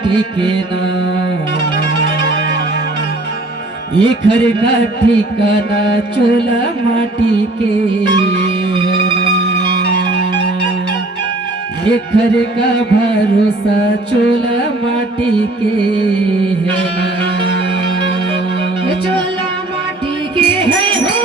माटी के ना, ये घर का ठिकाना चूल्हा माटी के है ना, ये घर का भरोसा चूल्हा माटी के है ना, चूल्हा माटी के है हो।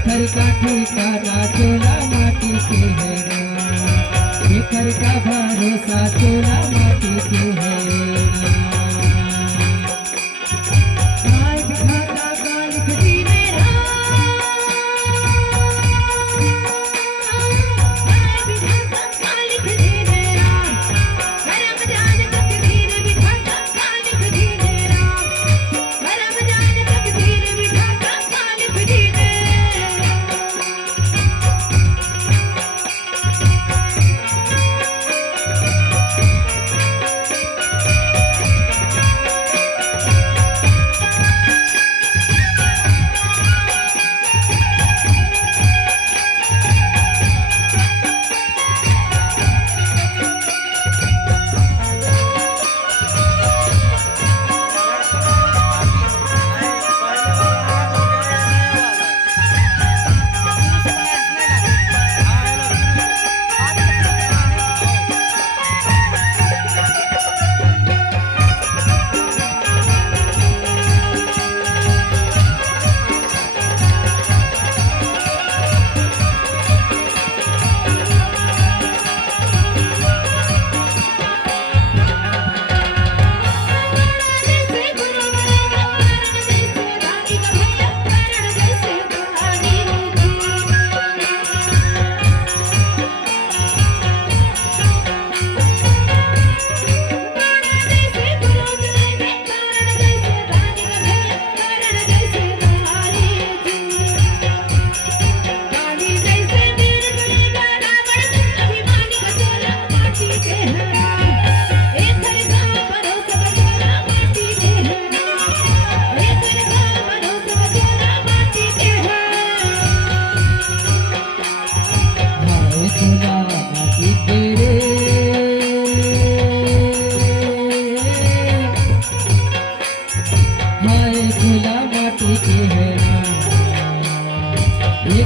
घर का ठिकाना चूल्हा माटी के है ना, ये घर का भरोसा चूल्हा माटी के है ना।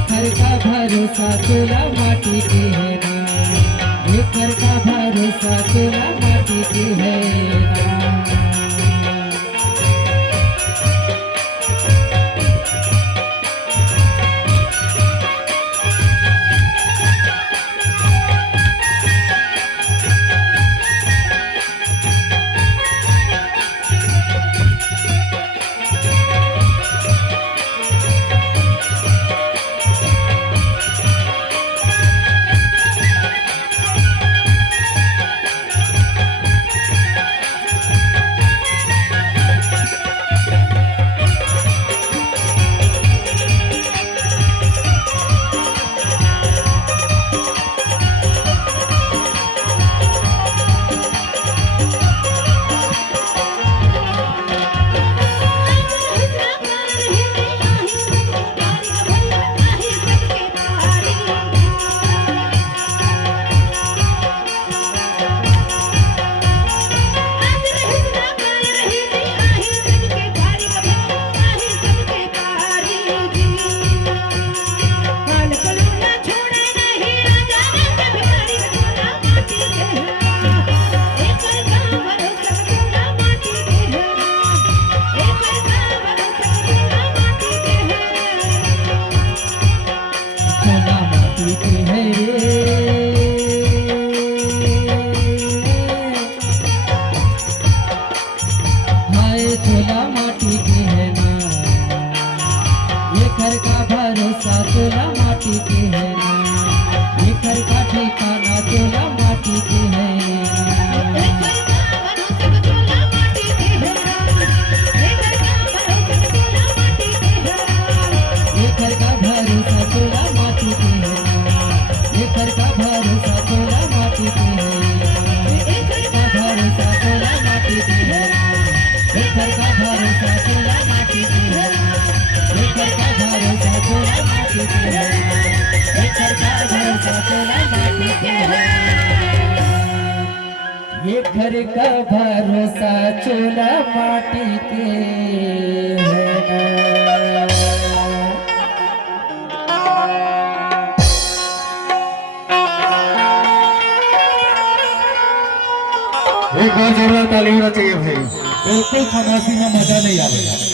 घर का भरोसा चूल्हा माटी की है ना, ये घर का भरोसा चूल्हा माटी की है ना। घर का भरोसा चोला माटी के है एक घर का भरोसा चोला माटी के है एक घर का भरोसा चोला माटी के है एक घर का भरोसा चोला माटी के है एक घर का भरोसा चोला माटी के है ये घर का भरोसा चोला माटी के है एक बार जोरदार ताली होना चाहिए भाई। बिल्कुल खलासी में मजा नहीं आएगा।